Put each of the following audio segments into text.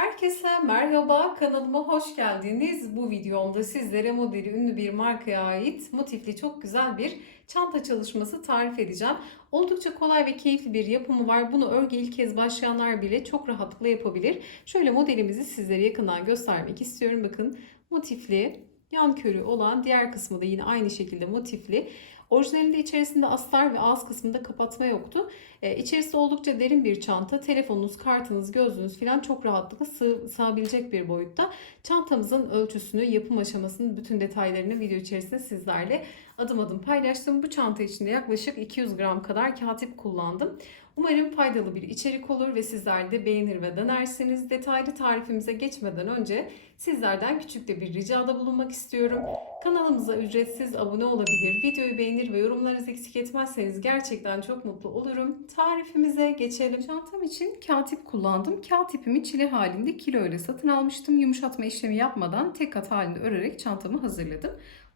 Herkese merhaba, kanalıma hoş geldiniz. Bu videomda sizlere modeli ünlü bir markaya ait motifli çok güzel bir çanta çalışması tarif edeceğim. Oldukça kolay ve keyifli bir yapımı var. Bunu örgü ilk kez başlayanlar bile çok rahatlıkla yapabilir. Şöyle modelimizi sizlere yakından göstermek istiyorum. Bakın motifli, yan körü olan diğer kısmı da yine aynı şekilde motifli. Orijinalinde içerisinde astar ve ağız kısmında kapatma yoktu. Ee, içerisi oldukça derin bir çanta. Telefonunuz, kartınız, gözlüğünüz falan çok rahatlıkla sığ, sığabilecek bir boyutta. Çantamızın ölçüsünü, yapım aşamasının bütün detaylarını video içerisinde sizlerle adım adım paylaştım. Bu çanta içinde yaklaşık 200 gram kadar katip kullandım. Umarım faydalı bir içerik olur ve sizler de beğenir ve denersiniz. Detaylı tarifimize geçmeden önce sizlerden küçük de bir ricada bulunmak istiyorum. Kanalımıza ücretsiz abone olabilir, videoyu beğenir ve yorumlarınızı eksik etmezseniz gerçekten çok mutlu olurum. Tarifimize geçelim. Çantam için katip kullandım. Katipimi çile halinde kilo ile satın almıştım. Yumuşatma işlemi yapmadan tek kat halinde örerek çantamı hazırladım.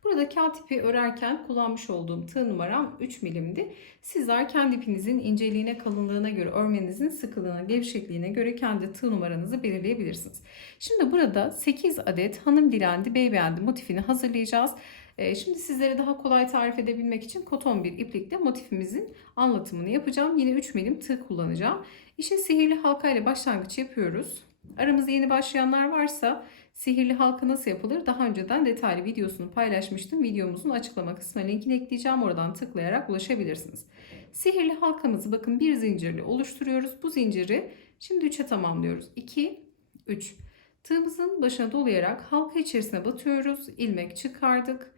Burada katipi örerken kullanmış olduğum tığ numaram 3 milimdi. Sizler kendi ipinizin inceliğine, kalınlığına göre, örmenizin sıkılığına, gevşekliğine göre kendi tığ numaranızı belirleyebilirsiniz. Şimdi burada 8 adet hanım dilendi, beybeğendi motifini hazırlayacağız. Ee, Şimdi sizlere daha kolay tarif edebilmek için koton bir iplikle motifimizin anlatımını yapacağım. Yine 3 milim tığ kullanacağım. İşe sihirli halka ile başlangıç yapıyoruz. Aramızda yeni başlayanlar varsa Sihirli halka nasıl yapılır? Daha önceden detaylı videosunu paylaşmıştım. Videomuzun açıklama kısmına linkini ekleyeceğim. Oradan tıklayarak ulaşabilirsiniz. Sihirli halkamızı bakın bir zincirle oluşturuyoruz. Bu zinciri şimdi 3'e tamamlıyoruz. 2, 3. Tığımızın başına dolayarak halka içerisine batıyoruz. İlmek çıkardık.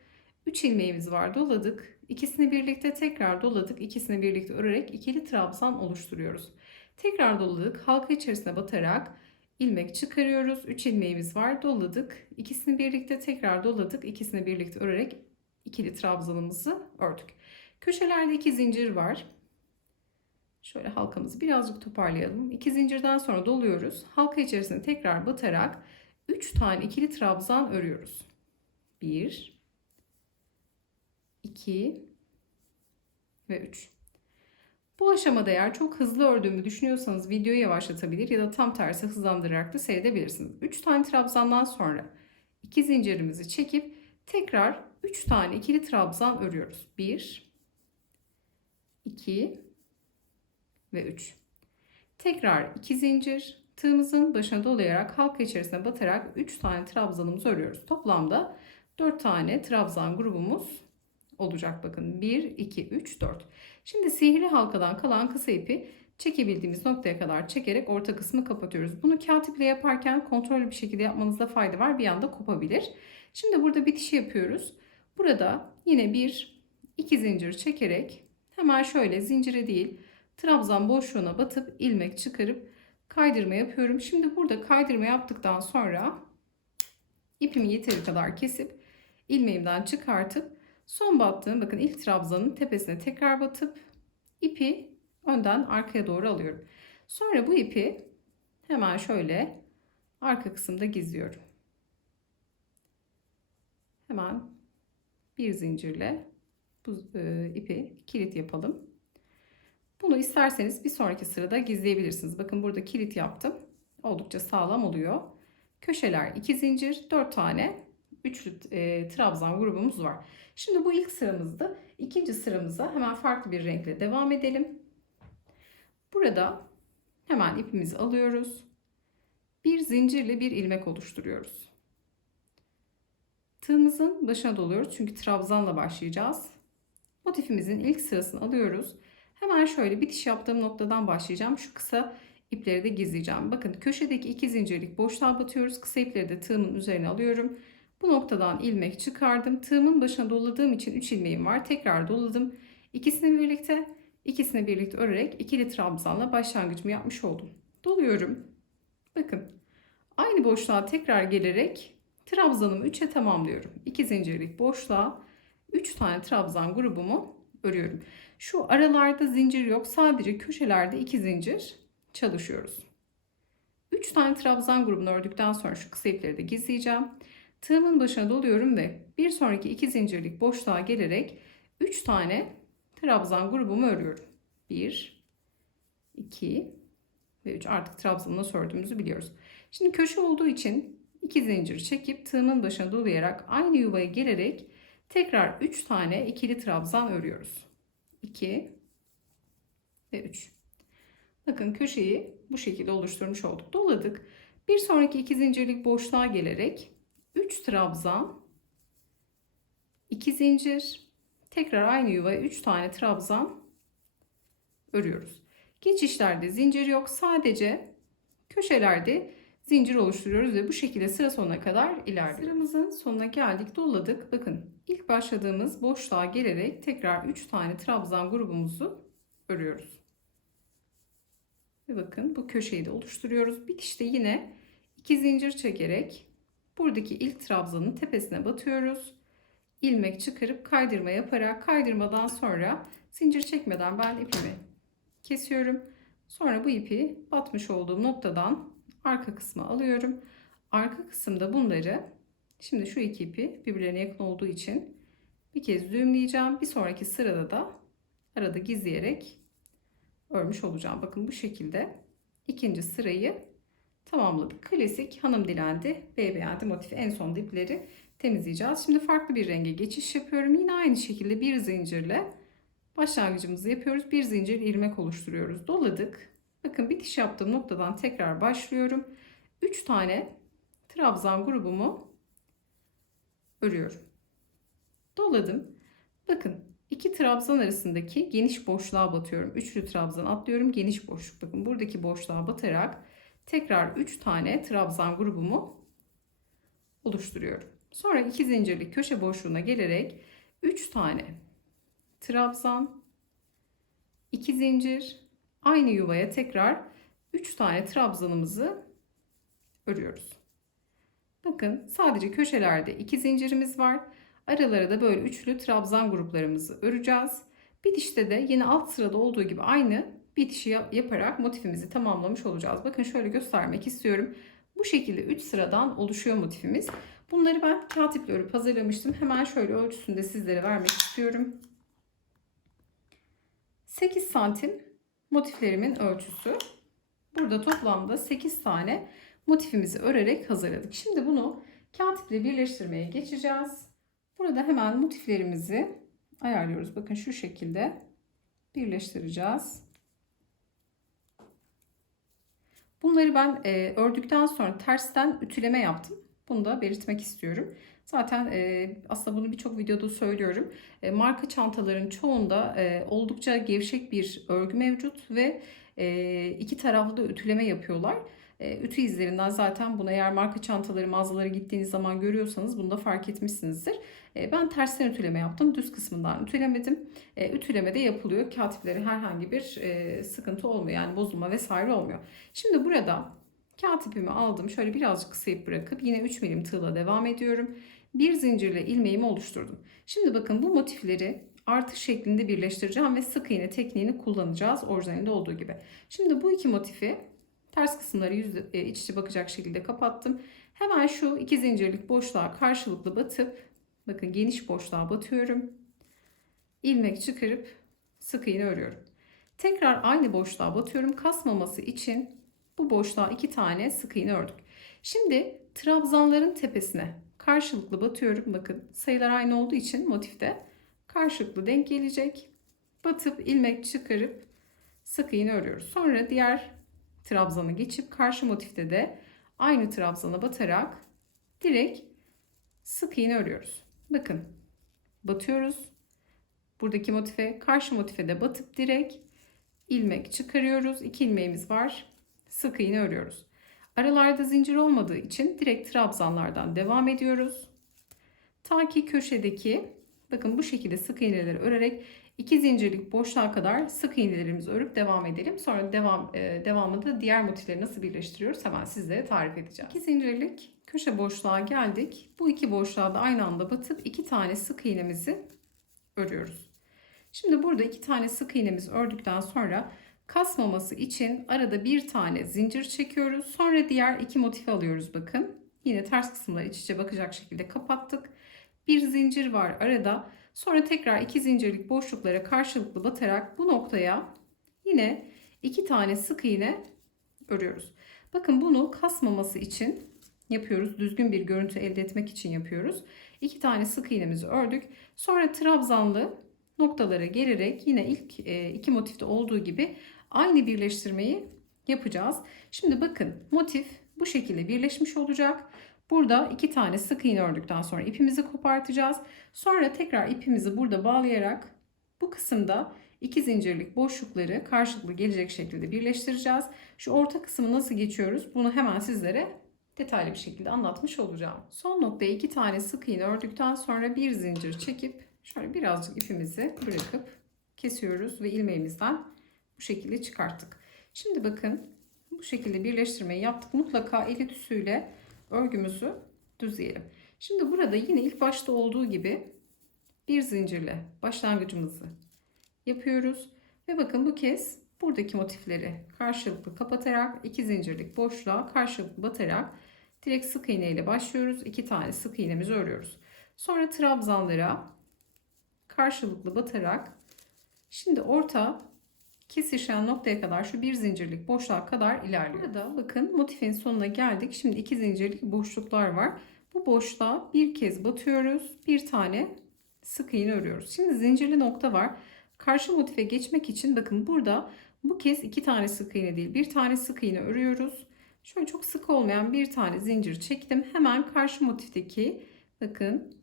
3 ilmeğimiz var doladık. İkisini birlikte tekrar doladık. İkisini birlikte örerek ikili trabzan oluşturuyoruz. Tekrar doladık. Halka içerisine batarak ilmek çıkarıyoruz. 3 ilmeğimiz var. Doladık. İkisini birlikte tekrar doladık. İkisini birlikte örerek ikili trabzanımızı ördük. Köşelerde iki zincir var. Şöyle halkamızı birazcık toparlayalım. İki zincirden sonra doluyoruz. Halka içerisine tekrar batarak 3 tane ikili trabzan örüyoruz. 1 2 ve 3. Bu aşamada eğer çok hızlı ördüğümü düşünüyorsanız videoyu yavaşlatabilir ya da tam tersi hızlandırarak da seyredebilirsiniz. 3 tane trabzandan sonra 2 zincirimizi çekip tekrar 3 tane ikili trabzan örüyoruz. 1 2 ve 3. Tekrar 2 zincir tığımızın başına dolayarak halka içerisine batarak 3 tane trabzanımızı örüyoruz. Toplamda 4 tane trabzan grubumuz olacak bakın. 1 2 3 4. Şimdi sihirli halkadan kalan kısa ipi çekebildiğimiz noktaya kadar çekerek orta kısmı kapatıyoruz. Bunu katiple yaparken kontrollü bir şekilde yapmanızda fayda var. Bir anda kopabilir. Şimdi burada bitiş yapıyoruz. Burada yine bir iki zincir çekerek hemen şöyle zincire değil trabzan boşluğuna batıp ilmek çıkarıp kaydırma yapıyorum. Şimdi burada kaydırma yaptıktan sonra ipimi yeteri kadar kesip ilmeğimden çıkartıp Son battığım bakın ilk trabzanın tepesine tekrar batıp ipi önden arkaya doğru alıyorum. Sonra bu ipi hemen şöyle arka kısımda gizliyorum. Hemen bir zincirle bu e, ipi kilit yapalım. Bunu isterseniz bir sonraki sırada gizleyebilirsiniz. Bakın burada kilit yaptım. Oldukça sağlam oluyor. Köşeler 2 zincir, 4 tane üçlü e, trabzan grubumuz var. Şimdi bu ilk sıramızda. ikinci sıramıza hemen farklı bir renkle devam edelim. Burada hemen ipimizi alıyoruz. Bir zincirle bir ilmek oluşturuyoruz. Tığımızın başına doluyoruz çünkü trabzanla başlayacağız. Motifimizin ilk sırasını alıyoruz. Hemen şöyle bitiş yaptığım noktadan başlayacağım. Şu kısa ipleri de gizleyeceğim. Bakın köşedeki iki zincirlik boşluğa batıyoruz. Kısa ipleri de tığımın üzerine alıyorum. Bu noktadan ilmek çıkardım. Tığımın başına doladığım için 3 ilmeğim var. Tekrar doladım. İkisini birlikte ikisini birlikte örerek ikili trabzanla başlangıcımı yapmış oldum. Doluyorum. Bakın. Aynı boşluğa tekrar gelerek trabzanımı 3'e tamamlıyorum. 2 zincirlik boşluğa 3 tane trabzan grubumu örüyorum. Şu aralarda zincir yok. Sadece köşelerde 2 zincir çalışıyoruz. 3 tane trabzan grubunu ördükten sonra şu kısa ipleri de gizleyeceğim. Tığımın başına doluyorum ve bir sonraki iki zincirlik boşluğa gelerek 3 tane trabzan grubumu örüyorum. 1 2 ve 3 artık trabzanı nasıl ördüğümüzü biliyoruz. Şimdi köşe olduğu için 2 zincir çekip tığımın başına dolayarak aynı yuvaya gelerek tekrar 3 tane ikili trabzan örüyoruz. 2 ve 3. Bakın köşeyi bu şekilde oluşturmuş olduk. Doladık. Bir sonraki iki zincirlik boşluğa gelerek 3 trabzan 2 zincir tekrar aynı yuvaya 3 tane trabzan örüyoruz. Geçişlerde zincir yok. Sadece köşelerde zincir oluşturuyoruz ve bu şekilde sıra sonuna kadar ilerliyoruz. Sıramızın sonuna geldik. Doladık. Bakın ilk başladığımız boşluğa gelerek tekrar 3 tane trabzan grubumuzu örüyoruz. Ve bakın bu köşeyi de oluşturuyoruz. Bitişte yine 2 zincir çekerek buradaki ilk trabzanın tepesine batıyoruz. İlmek çıkarıp kaydırma yaparak kaydırmadan sonra zincir çekmeden ben ipimi kesiyorum. Sonra bu ipi batmış olduğum noktadan arka kısma alıyorum. Arka kısımda bunları şimdi şu iki ipi birbirlerine yakın olduğu için bir kez düğümleyeceğim. Bir sonraki sırada da arada gizleyerek örmüş olacağım. Bakın bu şekilde ikinci sırayı tamamladık. Klasik hanım dilendi, bey beğendi motifi en son dipleri temizleyeceğiz. Şimdi farklı bir renge geçiş yapıyorum. Yine aynı şekilde bir zincirle başlangıcımızı yapıyoruz. Bir zincir ilmek oluşturuyoruz. Doladık. Bakın bitiş yaptığım noktadan tekrar başlıyorum. 3 tane trabzan grubumu örüyorum. Doladım. Bakın iki trabzan arasındaki geniş boşluğa batıyorum. Üçlü trabzan atlıyorum. Geniş boşluk. Bakın buradaki boşluğa batarak tekrar 3 tane trabzan grubumu oluşturuyorum. Sonra iki zincirlik köşe boşluğuna gelerek 3 tane trabzan, 2 zincir, aynı yuvaya tekrar 3 tane trabzanımızı örüyoruz. Bakın sadece köşelerde 2 zincirimiz var. Aralara da böyle üçlü trabzan gruplarımızı öreceğiz. Bitişte de yine alt sırada olduğu gibi aynı bitişi yaparak motifimizi tamamlamış olacağız. Bakın şöyle göstermek istiyorum. Bu şekilde 3 sıradan oluşuyor motifimiz. Bunları ben kağıt iple örüp hazırlamıştım. Hemen şöyle ölçüsünü de sizlere vermek istiyorum. 8 santim motiflerimin ölçüsü. Burada toplamda 8 tane motifimizi örerek hazırladık. Şimdi bunu kağıt iple birleştirmeye geçeceğiz. Burada hemen motiflerimizi ayarlıyoruz. Bakın şu şekilde birleştireceğiz. Bunları ben e, ördükten sonra tersten ütüleme yaptım. Bunu da belirtmek istiyorum. Zaten e, aslında bunu birçok videoda söylüyorum. E, marka çantaların çoğunda e, oldukça gevşek bir örgü mevcut ve e, iki taraflı da ütüleme yapıyorlar. E, ütü izlerinden zaten bunu eğer marka çantaları mağazalara gittiğiniz zaman görüyorsanız bunu da fark etmişsinizdir. E, ben tersten ütüleme yaptım. Düz kısmından ütülemedim. E, ütüleme de yapılıyor. Katipleri herhangi bir sıkıntı olmuyor. Yani bozulma vesaire olmuyor. Şimdi burada kağıt ipimi aldım. Şöyle birazcık kısayıp bırakıp yine 3 milim tığla devam ediyorum. Bir zincirle ilmeğimi oluşturdum. Şimdi bakın bu motifleri artı şeklinde birleştireceğim ve sık iğne tekniğini kullanacağız orijinalinde olduğu gibi. Şimdi bu iki motifi ters kısımları yüz, e, iç içe bakacak şekilde kapattım. Hemen şu iki zincirlik boşluğa karşılıklı batıp bakın geniş boşluğa batıyorum. İlmek çıkarıp sık iğne örüyorum. Tekrar aynı boşluğa batıyorum. Kasmaması için bu boşluğa iki tane sık iğne ördük. Şimdi trabzanların tepesine karşılıklı batıyorum. Bakın sayılar aynı olduğu için motifte karşılıklı denk gelecek. Batıp ilmek çıkarıp sık iğne örüyoruz. Sonra diğer trabzanı geçip karşı motifte de aynı trabzana batarak direkt sık iğne örüyoruz. Bakın batıyoruz. Buradaki motife karşı motife de batıp direkt ilmek çıkarıyoruz. İki ilmeğimiz var. Sık iğne örüyoruz. Aralarda zincir olmadığı için direkt trabzanlardan devam ediyoruz. Ta ki köşedeki bakın bu şekilde sık iğneleri örerek iki zincirlik boşluğa kadar sık iğnelerimizi örüp devam edelim. Sonra devam e, devamında diğer motifleri nasıl birleştiriyoruz hemen sizlere tarif edeceğim. İki zincirlik köşe boşluğa geldik. Bu iki boşluğa da aynı anda batıp iki tane sık iğnemizi örüyoruz. Şimdi burada iki tane sık iğnemizi ördükten sonra kasmaması için arada bir tane zincir çekiyoruz. Sonra diğer iki motifi alıyoruz bakın. Yine ters kısımları iç içe bakacak şekilde kapattık. Bir zincir var arada. Sonra tekrar iki zincirlik boşluklara karşılıklı batarak bu noktaya yine iki tane sık iğne örüyoruz. Bakın bunu kasmaması için yapıyoruz. Düzgün bir görüntü elde etmek için yapıyoruz. İki tane sık iğnemizi ördük. Sonra trabzanlı noktalara gelerek yine ilk e, iki motifte olduğu gibi aynı birleştirmeyi yapacağız. Şimdi bakın motif bu şekilde birleşmiş olacak. Burada iki tane sık iğne ördükten sonra ipimizi kopartacağız. Sonra tekrar ipimizi burada bağlayarak bu kısımda iki zincirlik boşlukları karşılıklı gelecek şekilde birleştireceğiz. Şu orta kısmı nasıl geçiyoruz? Bunu hemen sizlere detaylı bir şekilde anlatmış olacağım. Son noktaya iki tane sık iğne ördükten sonra bir zincir çekip şöyle birazcık ipimizi bırakıp kesiyoruz ve ilmeğimizden bu şekilde çıkarttık. Şimdi bakın bu şekilde birleştirmeyi yaptık. Mutlaka el ütüsüyle örgümüzü düzleyelim. Şimdi burada yine ilk başta olduğu gibi bir zincirle başlangıcımızı yapıyoruz. Ve bakın bu kez buradaki motifleri karşılıklı kapatarak iki zincirlik boşluğa karşılıklı batarak direkt sık iğne ile başlıyoruz. İki tane sık iğnemizi örüyoruz. Sonra trabzanlara karşılıklı batarak şimdi orta kesişen noktaya kadar şu bir zincirlik boşluğa kadar ilerliyor. Burada bakın motifin sonuna geldik. Şimdi iki zincirlik boşluklar var. Bu boşluğa bir kez batıyoruz. Bir tane sık iğne örüyoruz. Şimdi zincirli nokta var. Karşı motife geçmek için bakın burada bu kez iki tane sık iğne değil bir tane sık iğne örüyoruz. Şöyle çok sık olmayan bir tane zincir çektim. Hemen karşı motifteki bakın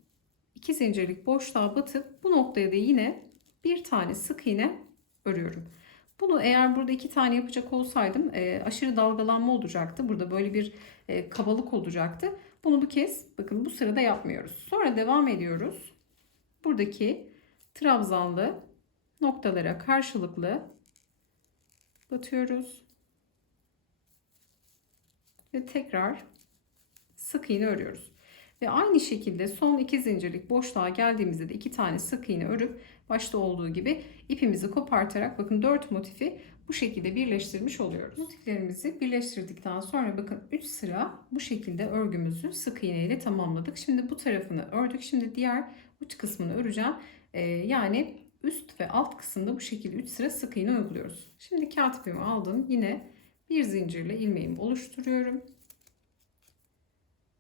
iki zincirlik boşluğa batıp bu noktaya da yine bir tane sık iğne örüyorum. Bunu eğer burada iki tane yapacak olsaydım e, aşırı dalgalanma olacaktı. Burada böyle bir e, kabalık olacaktı. Bunu bu kez bakın bu sırada yapmıyoruz. Sonra devam ediyoruz. Buradaki trabzanlı noktalara karşılıklı batıyoruz. Ve tekrar sık iğne örüyoruz. Ve aynı şekilde son iki zincirlik boşluğa geldiğimizde de iki tane sık iğne örüp başta olduğu gibi ipimizi kopartarak bakın 4 motifi bu şekilde birleştirmiş oluyoruz. Motiflerimizi birleştirdikten sonra bakın 3 sıra bu şekilde örgümüzü sık iğne ile tamamladık. Şimdi bu tarafını ördük. Şimdi diğer uç kısmını öreceğim. Ee, yani üst ve alt kısımda bu şekilde 3 sıra sık iğne uyguluyoruz. Şimdi kağıt ipimi aldım. Yine bir zincirle ilmeğimi oluşturuyorum.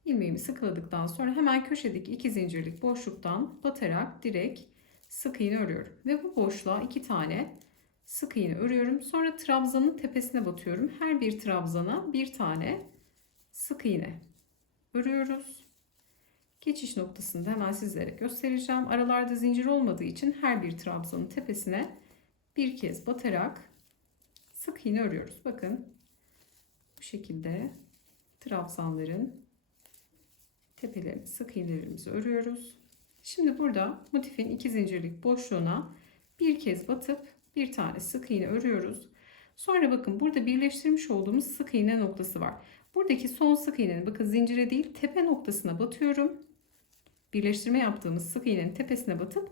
İlmeğimi sıkıladıktan sonra hemen köşedeki iki zincirlik boşluktan batarak direkt sık iğne örüyorum. Ve bu boşluğa iki tane sık iğne örüyorum. Sonra trabzanın tepesine batıyorum. Her bir trabzana bir tane sık iğne örüyoruz. Geçiş noktasında hemen sizlere göstereceğim. Aralarda zincir olmadığı için her bir trabzanın tepesine bir kez batarak sık iğne örüyoruz. Bakın bu şekilde trabzanların tepelerini sık iğnelerimizi örüyoruz. Şimdi burada motifin iki zincirlik boşluğuna bir kez batıp bir tane sık iğne örüyoruz. Sonra bakın burada birleştirmiş olduğumuz sık iğne noktası var. Buradaki son sık iğnenin bakın zincire değil tepe noktasına batıyorum. Birleştirme yaptığımız sık iğnenin tepesine batıp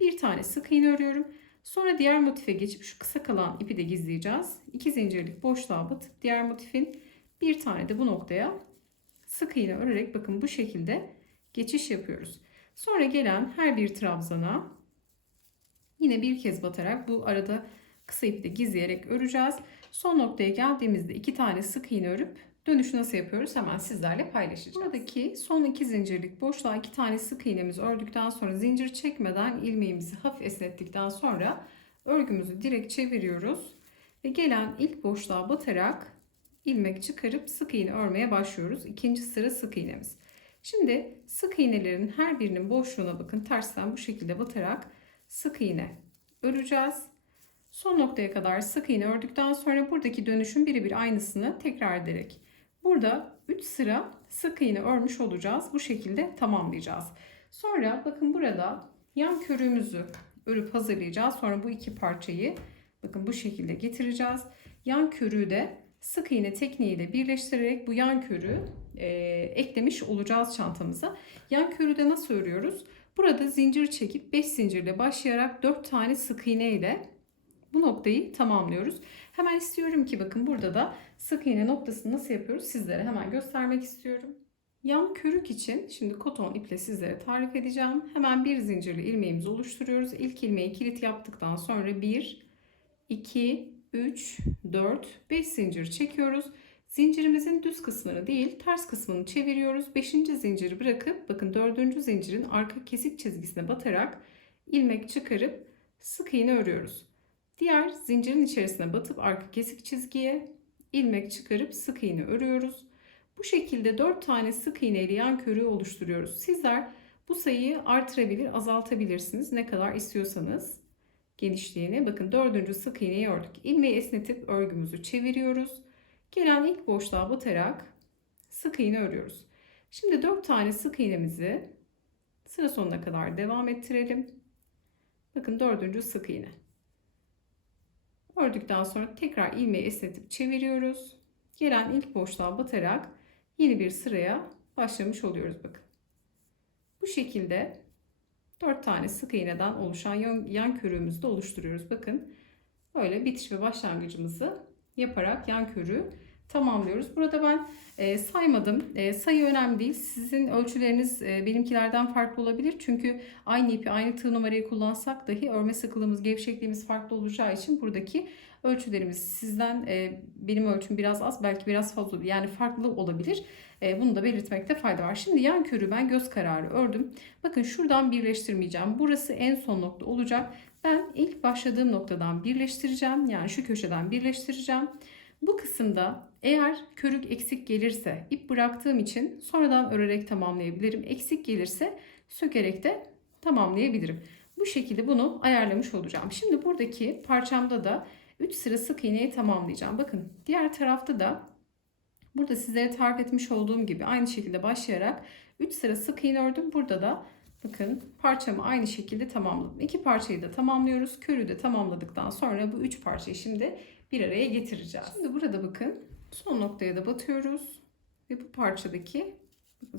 bir tane sık iğne örüyorum. Sonra diğer motife geçip şu kısa kalan ipi de gizleyeceğiz. İki zincirlik boşluğa batıp diğer motifin bir tane de bu noktaya sık iğne örerek bakın bu şekilde geçiş yapıyoruz. Sonra gelen her bir trabzana yine bir kez batarak bu arada kısa ipi de gizleyerek öreceğiz. Son noktaya geldiğimizde iki tane sık iğne örüp dönüşü nasıl yapıyoruz hemen sizlerle paylaşacağız. Buradaki son iki zincirlik boşluğa iki tane sık iğnemizi ördükten sonra zincir çekmeden ilmeğimizi hafif esnettikten sonra örgümüzü direkt çeviriyoruz ve gelen ilk boşluğa batarak ilmek çıkarıp sık iğne örmeye başlıyoruz. İkinci sıra sık iğnemiz. Şimdi sık iğnelerin her birinin boşluğuna bakın tersten bu şekilde batarak sık iğne öreceğiz. Son noktaya kadar sık iğne ördükten sonra buradaki dönüşün birebir aynısını tekrar ederek burada 3 sıra sık iğne örmüş olacağız. Bu şekilde tamamlayacağız. Sonra bakın burada yan körüğümüzü örüp hazırlayacağız. Sonra bu iki parçayı bakın bu şekilde getireceğiz. Yan körüğü de sık iğne tekniğiyle birleştirerek bu yan körü e, eklemiş olacağız çantamıza. Yan körü de nasıl örüyoruz? Burada zincir çekip 5 zincirle başlayarak 4 tane sık iğne ile bu noktayı tamamlıyoruz. Hemen istiyorum ki bakın burada da sık iğne noktasını nasıl yapıyoruz sizlere hemen göstermek istiyorum. Yan körük için şimdi koton iple sizlere tarif edeceğim. Hemen bir zincirli ilmeğimizi oluşturuyoruz. İlk ilmeği kilit yaptıktan sonra 1, 2, 3, 4, 5 zincir çekiyoruz. Zincirimizin düz kısmını değil ters kısmını çeviriyoruz. 5. zinciri bırakıp bakın 4. zincirin arka kesik çizgisine batarak ilmek çıkarıp sık iğne örüyoruz. Diğer zincirin içerisine batıp arka kesik çizgiye ilmek çıkarıp sık iğne örüyoruz. Bu şekilde 4 tane sık iğne ile yan körüğü oluşturuyoruz. Sizler bu sayıyı artırabilir, azaltabilirsiniz. Ne kadar istiyorsanız genişliğini. Bakın dördüncü sık iğneyi ördük. İlmeği esnetip örgümüzü çeviriyoruz. Gelen ilk boşluğa batarak sık iğne örüyoruz. Şimdi 4 tane sık iğnemizi sıra sonuna kadar devam ettirelim. Bakın dördüncü sık iğne. Ördükten sonra tekrar ilmeği esnetip çeviriyoruz. Gelen ilk boşluğa batarak yeni bir sıraya başlamış oluyoruz bakın. Bu şekilde 4 tane sık iğneden oluşan yan, yan körüğümüzü de oluşturuyoruz. Bakın böyle bitiş ve başlangıcımızı yaparak yan körüğü tamamlıyoruz. Burada ben e, saymadım. E, sayı önemli değil. Sizin ölçüleriniz e, benimkilerden farklı olabilir. Çünkü aynı ipi, aynı tığ numarayı kullansak dahi örme sıkılığımız, gevşekliğimiz farklı olacağı için buradaki ölçülerimiz sizden e, benim ölçüm biraz az, belki biraz fazla. Yani farklı olabilir. E, bunu da belirtmekte fayda var. Şimdi yan körü ben göz kararı ördüm. Bakın şuradan birleştirmeyeceğim. Burası en son nokta olacak. Ben ilk başladığım noktadan birleştireceğim. Yani şu köşeden birleştireceğim. Bu kısımda eğer körük eksik gelirse ip bıraktığım için sonradan örerek tamamlayabilirim. Eksik gelirse sökerek de tamamlayabilirim. Bu şekilde bunu ayarlamış olacağım. Şimdi buradaki parçamda da 3 sıra sık iğneyi tamamlayacağım. Bakın diğer tarafta da burada sizlere tarif etmiş olduğum gibi aynı şekilde başlayarak 3 sıra sık iğne ördüm. Burada da bakın parçamı aynı şekilde tamamladım. İki parçayı da tamamlıyoruz. Körü de tamamladıktan sonra bu 3 parçayı şimdi bir araya getireceğiz. Şimdi burada bakın son noktaya da batıyoruz ve bu parçadaki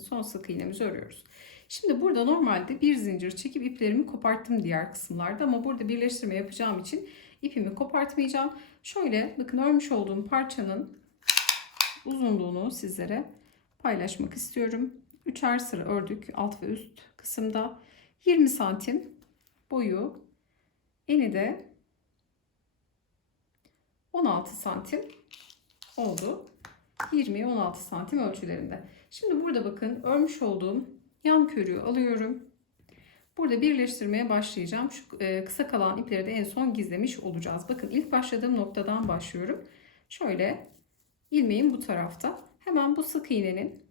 son sık iğnemizi örüyoruz. Şimdi burada normalde bir zincir çekip iplerimi koparttım diğer kısımlarda ama burada birleştirme yapacağım için ipimi kopartmayacağım. Şöyle bakın örmüş olduğum parçanın uzunluğunu sizlere paylaşmak istiyorum. Üçer sıra ördük alt ve üst kısımda 20 santim boyu eni de 16 santim oldu. 20'ye 16 santim ölçülerinde. Şimdi burada bakın örmüş olduğum yan körüğü alıyorum. Burada birleştirmeye başlayacağım. Şu e, kısa kalan ipleri de en son gizlemiş olacağız. Bakın ilk başladığım noktadan başlıyorum. Şöyle ilmeğim bu tarafta. Hemen bu sık iğnenin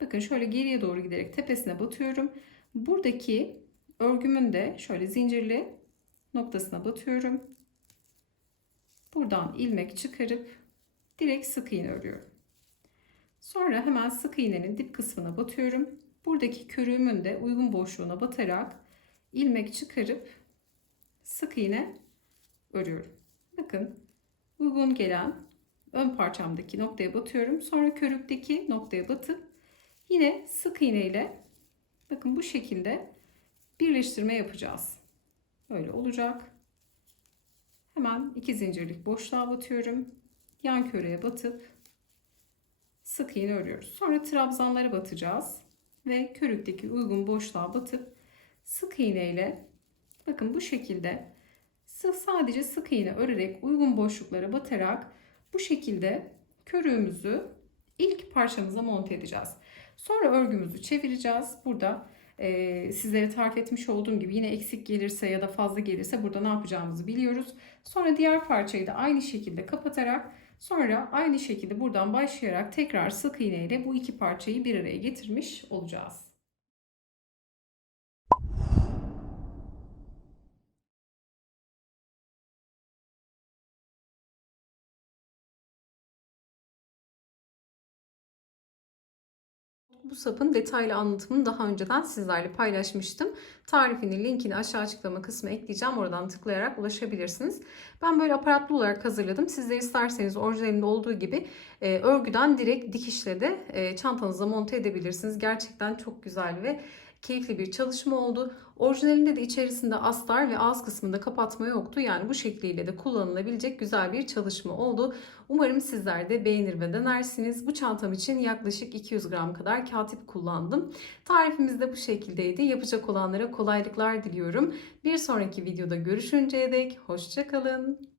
bakın şöyle geriye doğru giderek tepesine batıyorum. Buradaki örgümün de şöyle zincirli noktasına batıyorum. Buradan ilmek çıkarıp direkt sık iğne örüyorum. Sonra hemen sık iğnenin dip kısmına batıyorum. Buradaki körüğümün de uygun boşluğuna batarak ilmek çıkarıp sık iğne örüyorum. Bakın uygun gelen ön parçamdaki noktaya batıyorum. Sonra körükteki noktaya batıp yine sık iğne ile bakın bu şekilde birleştirme yapacağız. Böyle olacak. Hemen iki zincirlik boşluğa batıyorum. Yan köreye batıp sık iğne örüyoruz. Sonra trabzanlara batacağız ve körükteki uygun boşluğa batıp sık iğne ile bakın bu şekilde sadece sık iğne örerek uygun boşluklara batarak bu şekilde körüğümüzü ilk parçamıza monte edeceğiz. Sonra örgümüzü çevireceğiz. Burada e, sizlere tarif etmiş olduğum gibi yine eksik gelirse ya da fazla gelirse burada ne yapacağımızı biliyoruz. Sonra diğer parçayı da aynı şekilde kapatarak sonra aynı şekilde buradan başlayarak tekrar sık iğne ile bu iki parçayı bir araya getirmiş olacağız. Bu sapın detaylı anlatımını daha önceden sizlerle paylaşmıştım. Tarifinin linkini aşağı açıklama kısmına ekleyeceğim. Oradan tıklayarak ulaşabilirsiniz. Ben böyle aparatlı olarak hazırladım. Sizler isterseniz orijinalinde olduğu gibi e, örgüden direkt dikişle de e, çantanıza monte edebilirsiniz. Gerçekten çok güzel ve keyifli bir çalışma oldu. Orijinalinde de içerisinde astar ve ağız kısmında kapatma yoktu. Yani bu şekliyle de kullanılabilecek güzel bir çalışma oldu. Umarım sizler de beğenir ve denersiniz. Bu çantam için yaklaşık 200 gram kadar katip kullandım. Tarifimiz de bu şekildeydi. Yapacak olanlara kolaylıklar diliyorum. Bir sonraki videoda görüşünceye dek hoşçakalın.